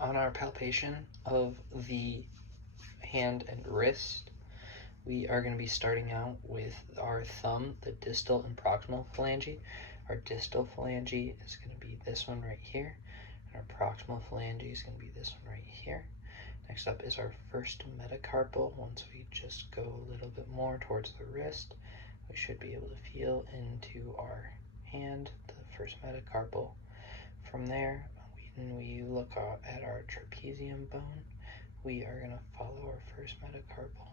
On our palpation of the hand and wrist, we are going to be starting out with our thumb, the distal and proximal phalange. Our distal phalange is going to be this one right here, and our proximal phalange is going to be this one right here. Next up is our first metacarpal. Once we just go a little bit more towards the wrist, we should be able to feel into our hand, the first metacarpal. From there, when we look at our trapezium bone, we are going to follow our first metacarpal.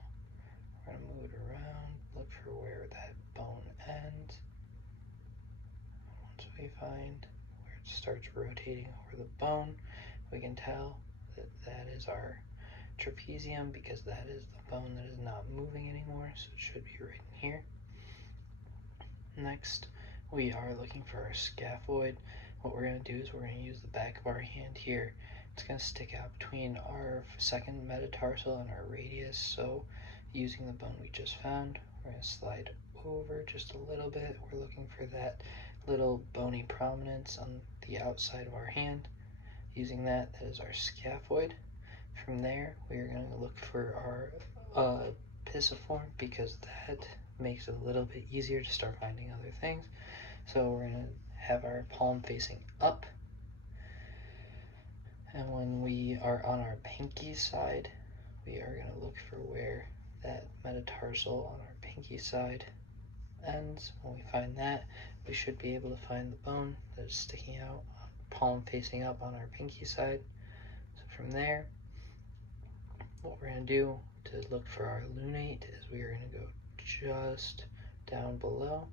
We're going to move it around, look for where that bone ends. Once we find where it starts rotating over the bone, we can tell that that is our trapezium because that is the bone that is not moving anymore, so it should be right in here. Next, we are looking for our scaphoid. What we're going to do is we're going to use the back of our hand here. It's going to stick out between our second metatarsal and our radius. So using the bone we just found, we're going to slide over just a little bit. We're looking for that little bony prominence on the outside of our hand. Using that, that is our scaphoid. From there, we are going to look for our pisiform because that makes it a little bit easier to start finding other things. So we're going to have our palm facing up. And when we are on our pinky side, we are going to look for where that metatarsal on our pinky side ends. When we find that, we should be able to find the bone that is sticking out, palm facing up on our pinky side. So from there, what we're going to do to look for our lunate is we are going to go just down below.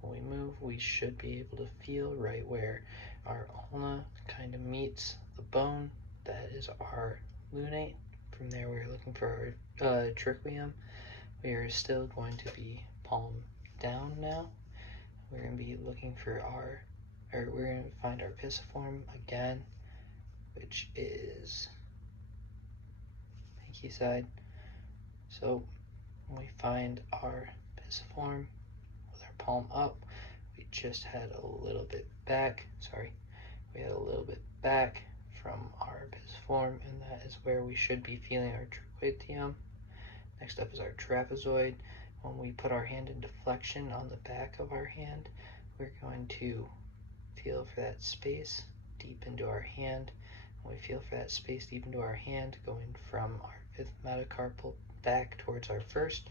When we move, we should be able to feel right where our ulna kind of meets the bone. That is our lunate. From there, we're looking for our triquium. We are still going to be palm down now. We're going to be looking for we're going to find our pisiform again, which is pinky side. So when we find our pisiform with our palm up, we just had a little bit back, we had a little bit back from our pisiform, and that is where we should be feeling our triquetium. Next up is our trapezoid. When we put our hand into flexion on the back of our hand, we're going to feel for that space deep into our hand. When we feel for that space deep into our hand, going from our fifth metacarpal back towards our first,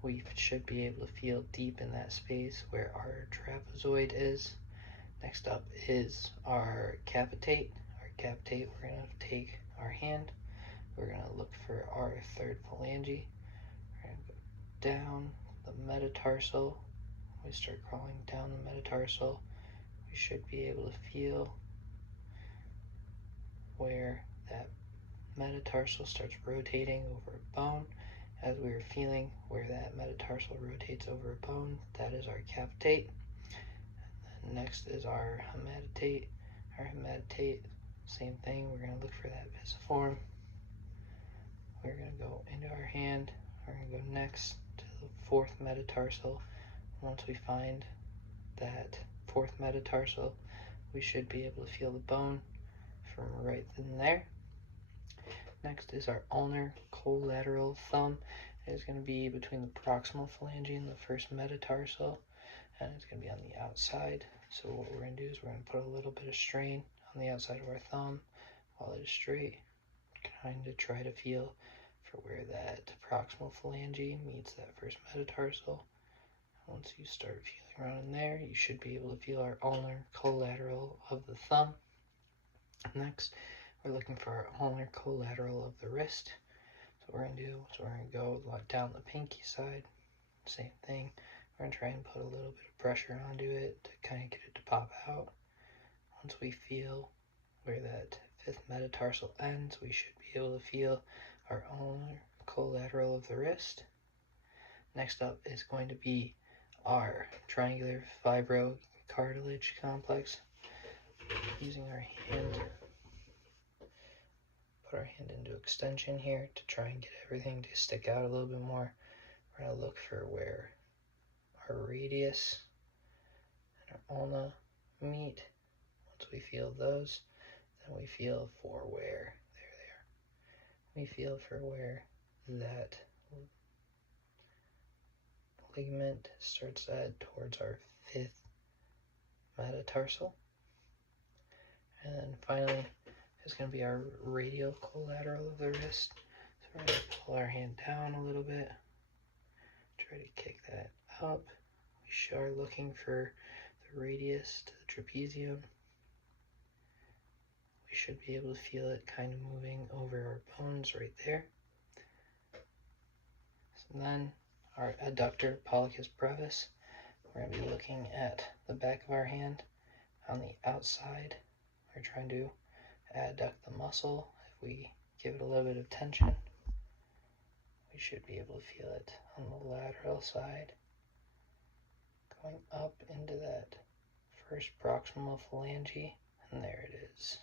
we should be able to feel deep in that space where our trapezoid is. Next up is our capitate. Our capitate, we're going to take our hand, we're going to look for our third phalange. We're going to go down the metatarsal. When we start crawling down the metatarsal, we should be able to feel where that metatarsal starts rotating over a bone. As we are feeling where that metatarsal rotates over a bone, that is our capitate. And then next is our hematate. Our hematate, same thing, we're going to look for that pisiform. We're going to go into our hand. We're going to go next to the fourth metatarsal. Once we find that fourth metatarsal, we should be able to feel the bone from right in there. Next is our ulnar collateral thumb. It is going to be between the proximal phalange and the first metatarsal, and it's going to be on the outside. So what we're going to do is we're going to put a little bit of strain on the outside of our thumb while it is straight, kind of try to feel for where that proximal phalange meets that first metatarsal. Once you start feeling around in there, you should be able to feel our ulnar collateral of the thumb. Next, we're looking for our ulnar collateral of the wrist. So what we're going to do is we're going to go down the pinky side. Same thing. We're going to try and put a little bit of pressure onto it to kind of get it to pop out. Once we feel where that fifth metatarsal ends, we should be able to feel our ulnar collateral of the wrist. Next up is going to be our triangular fibrocartilage complex. Using our hand, put our hand into extension here to try and get everything to stick out a little bit more. We're going to look for where our radius and our ulna meet. Once we feel those, And we feel for where, we feel for where that ligament starts to head towards our 5th metatarsal. And then finally, is going to be our radial collateral of the wrist. So we're going to pull our hand down a little bit, try to kick that up. We are looking for the radius to the trapezium. We should be able to feel it kind of moving over our bones right there. So then our adductor pollicis brevis, we're going to be looking at the back of our hand on the outside. We're trying to adduct the muscle. If we give it a little bit of tension, we should be able to feel it on the lateral side, going up into that first proximal phalange, and there it is.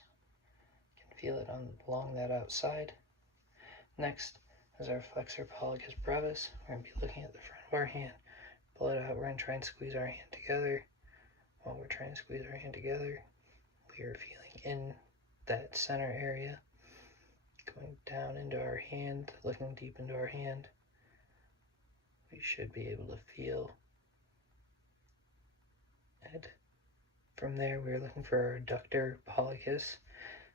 You can feel it along that outside. Next is our flexor pollicis brevis. We're going to be looking at the front of our hand, pull it out. We're going to try and squeeze our hand together. While we're trying to squeeze our hand together, we are feeling in that center area, going down into our hand, looking deep into our hand. We should be able to feel it. From there, we're looking for our adductor pollicis.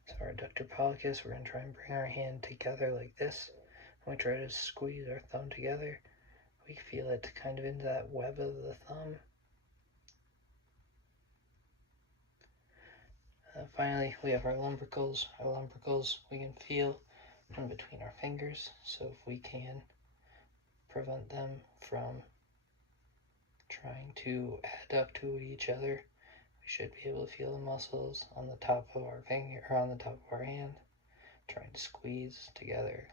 So our adductor pollicis, we're going to try and bring our hand together like this. When we try to squeeze our thumb together, we feel it kind of into that web of the thumb. Finally, we have our lumbricals. Our lumbricals we can feel in between our fingers, so if we can prevent them from trying to adduct to each other, we should be able to feel the muscles on the top of our finger, or on the top of our hand, trying to squeeze together